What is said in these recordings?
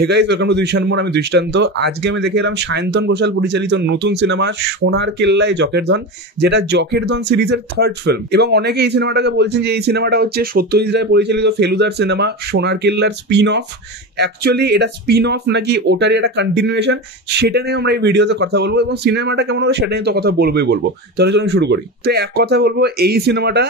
Hey guys, welcome to দৃষ্টান্ত মোড়। আমি দৃষ্টান্ত। আজকে আমি দেখে এলাম সায়ন্তন ঘোষাল পরিচালিত নতুন সিনেমা সোনার কেল্লায় জকের ধন, যেটা জকের ধন সিরিজের থার্ড ফিল্ম। এবং অনেকে এই সিনেমাটাকে বলছেন যে এই সিনেমাটা হচ্ছে সত্যজিৎ রায় পরিচালিত ফেলুদার সিনেমা সোনার কেল্লার স্পিন অফ। অ্যাকচুয়ালি এটা স্পিন অফ নাকি ওটারই একটা কন্টিনিউয়েশন, সেটা নিয়ে আমরা এই ভিডিওতে কথা বলবো, এবং সিনেমাটা কেমন হবে সেটা নিয়ে তো কথা বলবো। তাহলে চলুন শুরু করি। তো এক কথা বলবো, এই সিনেমাটা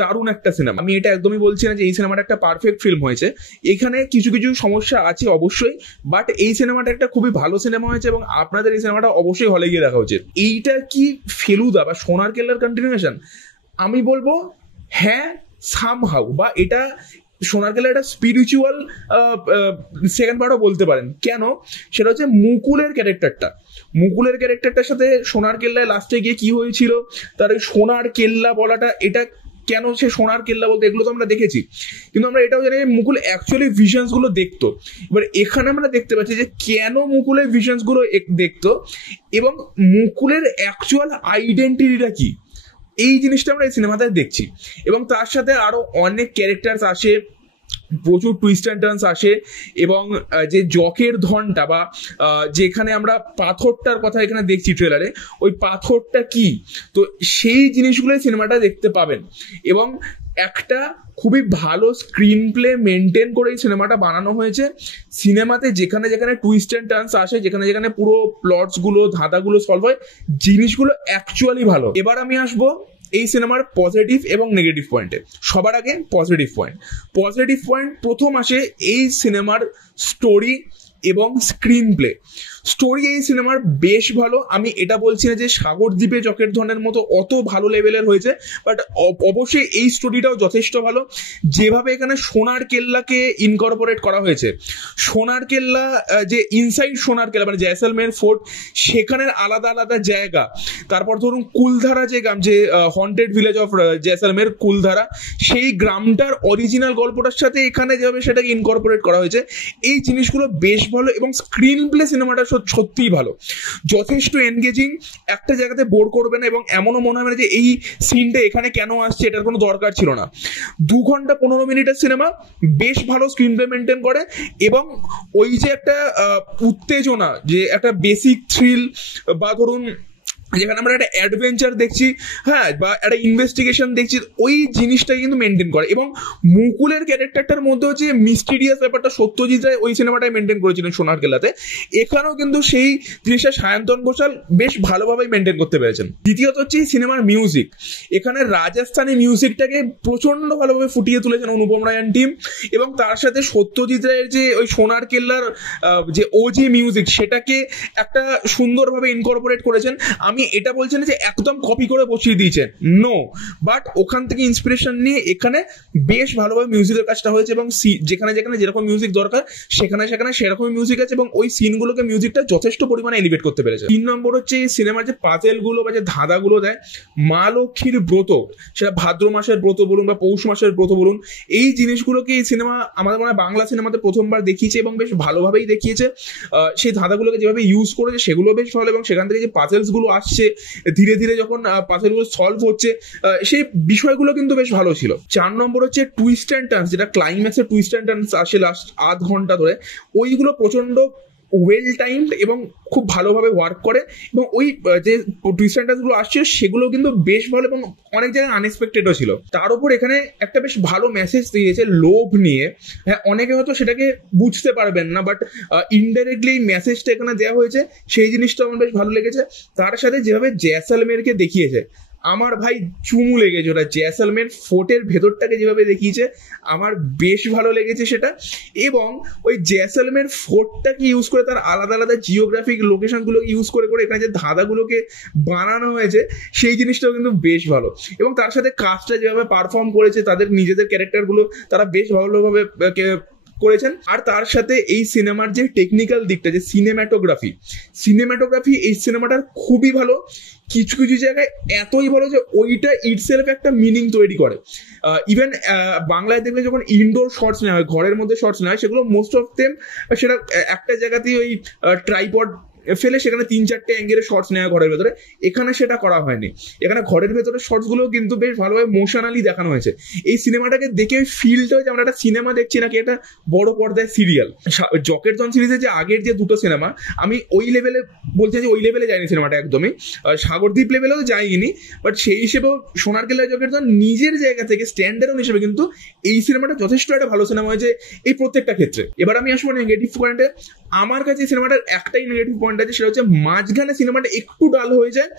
দারুণ একটা সিনেমা। আমি এটা একদমই বলছি না যে এই সিনেমাটা একটা পারফেক্ট ফিল্ম হয়েছে, এখানে কিছু কিছু সমস্যা আছে অবশ্যই, বাট এই সিনেমাটা একটা খুবই ভালো সিনেমা হয়েছে এবং আপনাদের এই সিনেমাটা অবশ্যই হলে গিয়ে দেখা উচিত। এইটা কি ফেলুদা বা সোনার কেল্লার কন্টিনিউয়েশন? আমি বলবো হ্যাঁ, সামহাউ, বা এটা সোনার কেল্লা একটা স্পিরিচুয়াল সেকেন্ড পার্টও বলতে পারেন। কেন? সেটা হচ্ছে মুকুলের ক্যারেক্টারটার সাথে সোনার কেল্লায় লাস্টে গিয়ে কি হয়েছিল, তার ওই সোনার কেল্লা বলাটা, এটা কেন সে সোনার কেল্লা বলতে, এগুলো তো আমরা দেখেছি, কিন্তু আমরা এটাও জানি যে মুকুল অ্যাকচুয়ালি ভিশনস গুলো দেখতো। এবার এখানে আমরা দেখতে পাচ্ছি যে কেন মুকুলের ভিশনস গুলো দেখতো এবং মুকুলের অ্যাকচুয়াল আইডেন্টিটিটা কি, এই জিনিসটা আমরা এই সিনেমাতে দেখছি। এবং তার সাথে আরো অনেক ক্যারেক্টার্স আসে, প্রচুর টুইস্ট অ্যান্ড টার্নস আসে, এবং যে জকের ধনটা বা যেখানে আমরা পাথরটার কথা এখানে দেখছি ট্রেলারে, ওই পাথরটা কি, তো সেই জিনিসগুলো সিনেমাটা দেখতে পাবেন। এবং একটা খুবই ভালো স্ক্রিন প্লে মেনটেন করে এই সিনেমাটা বানানো হয়েছে। সিনেমাতে যেখানে যেখানে টুইস্ট অ্যান্ড টার্নস আসে, যেখানে যেখানে পুরো প্লটস গুলো ধাঁধাগুলো সলভ হয়, জিনিসগুলো অ্যাকচুয়ালি ভালো। এবার আমি আসবো এই সিনেমার পজিটিভ এবং নেগেটিভ পয়েন্টে। সবার আগে পজিটিভ পয়েন্ট প্রথম আসে এই সিনেমার স্টোরি এবং স্ক্রিন প্লে। স্টোরি এই সিনেমার বেশ ভালো। আমি এটা বলছি না যে সাগরদ্বীপে জকের ধনের মতো অত ভালো লেভেলের হয়েছে, বাট অবশ্যই এই স্টোরিটাও যথেষ্ট ভালো। যেভাবে এখানে সোনার কেল্লাকে ইনকর্পোরেট করা হয়েছে, সোনার কেল্লা যে ইনসাইড সোনার কেল্লা মানে জয়সলমের ফোর্ট, সেখানের আলাদা আলাদা জায়গা, তারপর ধরুন কুলধারা যে গ্রাম, যে haunted village of Jaisalmer Kuldhara, সেই গ্রামটার অরিজিনাল গল্পটার সাথে এখানে যেভাবে সেটাকে ইনকর্পোরেট করা হয়েছে, এই জিনিসগুলো বেশ ভালো। এবং স্ক্রিন প্লে সিনেমাটা সত্যিই ভালো, যথেষ্ট এনগেজিং, একটা জায়গাতে বোর করবে না। এবং এমনও মনে হবে না যে এই সিনটা এখানে কেন আসছে, এটার কোনো দরকার ছিল না। 2 ঘন্টা 15 মিনিটের সিনেমা, বেশ ভালো স্ক্রিন প্লে মেনটেন করে। এবং ওই যে একটা উত্তেজনা, যে একটা বেসিক থ্রিল, বা ধরুন যেখানে আমরা একটা অ্যাডভেঞ্চার দেখছি, হ্যাঁ, বা একটা ইনভেস্টিগেশন দেখছি, ওই জিনিসটাই কিন্তু মেনটেন করে। এবং মুকুলের ক্যারেক্টারটার মধ্যে হচ্ছে মিস্টিরিয়াস ব্যাপারটা সত্যজিৎ রায় ওই সিনেমাটাই মেনটেন করেছিলেন সোনার কেল্লাতে, এখানেও কিন্তু সেই জিনিসটা সায়ন্তন ঘোষাল বেশ ভালোভাবেই মেনটেন করতে পেরেছেন। দ্বিতীয়ত হচ্ছে এই সিনেমার মিউজিক। এখানে রাজস্থানী মিউজিকটাকে প্রচন্ড ভালোভাবে ফুটিয়ে তুলেছেন অনুপম রায়ান টিম, এবং তার সাথে সত্যজিৎ রায়ের যে ওই সোনার কেল্লার যে ওজি মিউজিক, সেটাকে একটা সুন্দরভাবে ইনকর্পোরেট করেছেন। আমি এটা বলছি না যে একদম কপি করে বসিয়ে দিয়েছেন, নো, বাট ওখান থেকে ইন্সপিরেশন নিয়ে এখানে বেশ ভালোভাবে মিউজিকের কাজটা হয়েছে। এবং যেখানে যেখানে যেরকম মিউজিক দরকার সেখানে সেখানে সেরকম মিউজিক আছে, এবং ওই সিনগুলোকে মিউজিকটা যথেষ্ট পরিমাণে এলিভেট করতে পেরেছে। 3 নম্বর হচ্ছে এই সিনেমার যে পাজেলগুলো বা যে ধাঁধাগুলো দেয়, মা লক্ষ্মীর ব্রত, সেটা ভাদ্র মাসের ব্রত বলুন বা পৌষ মাসের ব্রত বলুন, এই জিনিসগুলোকে এই সিনেমা আমাদের মনে হয় বাংলা সিনেমাতে প্রথমবার দেখিয়েছে এবং বেশ ভালোভাবেই দেখিয়েছে। সেই ধাঁধাগুলোকে যেভাবে ইউজ করেছে সেগুলো বেশ ভালো, এবং সেখান থেকে যে পাজেলস গুলো আসছে ধীরে ধীরে যখন পাজেলগুলো সলভ হচ্ছে, সেই বিষয়গুলো কিন্তু বেশ ভালো ছিল। 4 নম্বর হচ্ছে টুইস্ট অ্যান্ড টার্নস, যেটা ক্লাইম্যাক্সের টুইস্ট অ্যান্ড টার্নস আসে লাস্ট আধ ঘন্টা ধরে, ওইগুলো প্রচন্ড ওয়েল টাইমড এবং খুব ভালোভাবে ওয়ার্ক করে। এবং ওই যে টুইস্ট অ্যান্ড টার্নস গুলো আসছে সেগুলো কিন্তু বেশ ভালো এবং অনেক জায়গায় আনএক্সপেক্টেডও ছিল। তার উপর এখানে একটা বেশ ভালো মেসেজ দিয়েছে লোভ নিয়ে। হ্যাঁ, অনেকে হয়তো সেটাকে বুঝতে পারবেন না, বাট ইনডাইরেক্টলি এই মেসেজটা এখানে দেওয়া হয়েছে, সেই জিনিসটা আমার বেশ ভালো লেগেছে। তার সাথে যেভাবে জয়সলমেরকে দেখিয়েছে, আমার ভাই চুমু লেগেছে। ওটা জয়সলমের ফোর্টের ভেতরটাকে যেভাবে দেখিয়েছে, আমার বেশ ভালো লেগেছে সেটা। এবং ওই জয়সলমের ফোর্টটাকে ইউজ করে, তার আলাদা আলাদা জিওগ্রাফিক লোকেশনগুলোকে ইউজ করে করে এখানে যে ধাঁধাগুলোকে বানানো হয়েছে, সেই জিনিসটাও কিন্তু বেশ ভালো। এবং তার সাথে কাজটা যেভাবে পারফর্ম করেছে, তাদের নিজেদের ক্যারেক্টারগুলো তারা বেশ ভালোভাবে করেছেন। আর তার সাথে এই সিনেমার যে টেকনিক্যাল দিকটা, যে সিনেমাটোগ্রাফি এই সিনেমাটার খুবই ভালো। কিছু কিছু জায়গায় এতই ভালো যে ওইটা ইটসেলফ একটা মিনিং তৈরি করে। ইভেন বাংলায় দেখলে যখন ইনডোর শর্টস নেওয়া হয়, ঘরের মধ্যে শর্টস নেওয়া হয়, সেগুলো মোস্ট অফ দেম সেটা একটা জায়গাতেই ওই ট্রাইপড ফেলে সেখানে 3-4টে অ্যাঙ্গেলের শর্টস নেওয়া ঘরের ভেতরে। এখানে সেটা করা হয়নি। এখানে ঘরের ভেতরে শর্টস গুলো কিন্তু বেশ ভালোভাবে মোশনালি দেখানো হয়েছে। এই সিনেমাটাকে দেখে ফিলটা হয়েছে আমরা একটা সিনেমা দেখছি নাকি একটা বড় পর্দায় সিরিয়াল। জকের জন সিরিজের যে আগের যে দুটো সিনেমা, আমি ওই লেভেলে বলছি যে ওই লেভেলে যায়নি সিনেমাটা একদমই, সাগরদ্বীপ লেভেলেও যায়নি, বাট সেই হিসেবেও সোনার কেল্লা জকের জন নিজের জায়গা থেকে স্ট্যান্ডার্ড হিসেবে কিন্তু এই সিনেমাটা যথেষ্ট একটা ভালো সিনেমা হয়েছে এই প্রত্যেকটা ক্ষেত্রে। এবার আমি আসবো নেগেটিভ পয়েন্টে। আমার কাছে সিনেমাটার একটাই নেগেটিভ পয়েন্ট আছে, সেটা হচ্ছে মাঝখানে সিনেমাটা একটু ডাল হয়ে যায়।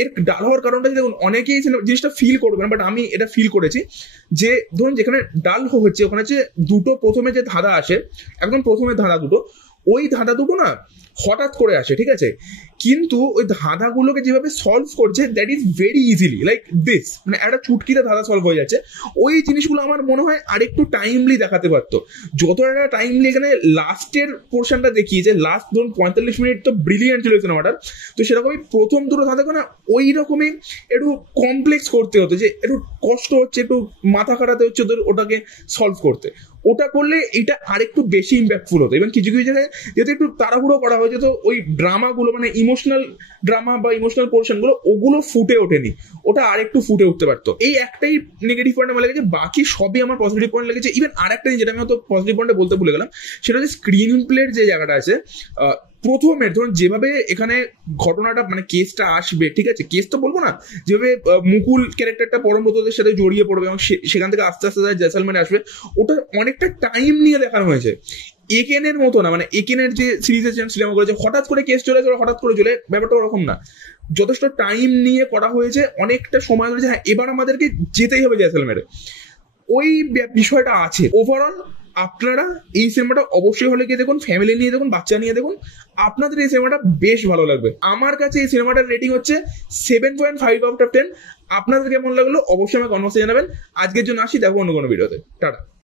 এর ডাল হওয়ার কারণটা দেখুন, অনেকেই জিনিসটা ফিল করবে না, বাট আমি এটা ফিল করেছি যে ধরুন যেখানে ডাল হচ্ছে ওখানে হচ্ছে দুটো প্রথমে যে ধাঁধা আসে, একদম প্রথমে ধাঁধা দুটো, ওই ধাঁধা দুটো না হঠাৎ করে আসে, ঠিক আছে, কিন্তু ওই ধাঁধাগুলোকে যেভাবে সলভ করছে that is very easily, like this, মানে একটা চুটকিতে ধাঁধা সলভ হয়ে যাচ্ছে। ওই জিনিসগুলো আমার মনে হয় আরেকটু টাইমলি দেখাতে পারতো। যত একটা টাইমলি এখানে লাস্টের পোর্শনটা দেখিয়েছে, লাস্ট ধরুন 45 মিনিট তো ব্রিলিয়েন্ট ছিল সিনেমাটার, তো সেরকমই প্রথম দুটো ধাঁধাকে না ওই রকমই একটু কমপ্লেক্স করতে হতো, যে একটু কষ্ট হচ্ছে, একটু মাথা খাটাতে হচ্ছে ওদের ওটাকে সলভ করতে। ওটা করলে এটা আরেকটু বেশি ইম্প্যাক্টফুল হতো। এবং কিছু কিছু জায়গায় যেহেতু একটু তাড়াহুড়ো করা হয়েছে, তো ওই ড্রামাগুলো মানে ইমোশনাল ড্রামা বা ইমোশনাল পোর্শন গুলো ওগুলো ফুটে ওঠেনি, ওটা আরেকটু ফুটে উঠতে পারতো। এই একটাই নেগেটিভ পয়েন্ট আমার লেগেছে, বাকি সবই আমার পজিটিভ পয়েন্ট লেগেছে। ইভেন আরেকটা জিনিস যেটা আমি হয়তো পজিটিভ পয়েন্টে বলতে ভুলে গেলাম, সেটা হচ্ছে স্ক্রিন প্লের যে জায়গাটা আছে। প্রথমে ধরুন যেভাবে এখানে ঘটনাটা মানে কেসটা আসবে, ঠিক আছে, কেস তো বলবো না, যেভাবে মুকুল ক্যারেক্টারটা পরমব্রতদের সাথে জড়িয়ে পড়বে এবং সেখান থেকে আস্তে আস্তে জয়সালমেরে আসবে, ওটা অনেকটা টাইম নিয়ে দেখানো হয়েছে। একেনের মতো না, মানে একেনের যে সিরিজের সিনেমা করেছে হঠাৎ করে কেস চলে যাবে, হঠাৎ করে চলে, ব্যাপারটা ওরকম না, যথেষ্ট টাইম নিয়ে করা হয়েছে, অনেকটা সময় ধরেছে। হ্যাঁ, এবার আমাদেরকে যেতেই হবে জয়সালমেরে, ওই বিষয়টা আছে। ওভারঅল আপনারা এই সিনেমাটা অবশ্যই হলে গিয়ে দেখুন, ফ্যামিলি নিয়ে দেখুন, বাচ্চা নিয়ে দেখুন, আপনাদের এই সিনেমাটা বেশ ভালো লাগবে। আমার কাছে এই সিনেমাটার রেটিং হচ্ছে 7.5/10। আপনাদের কেমন লাগলো অবশ্যই আমাকে কমেন্টে জানাবেন। আজকের জন্য আসি, দেখো অন্য কোনো ভিডিওতে। টাটা।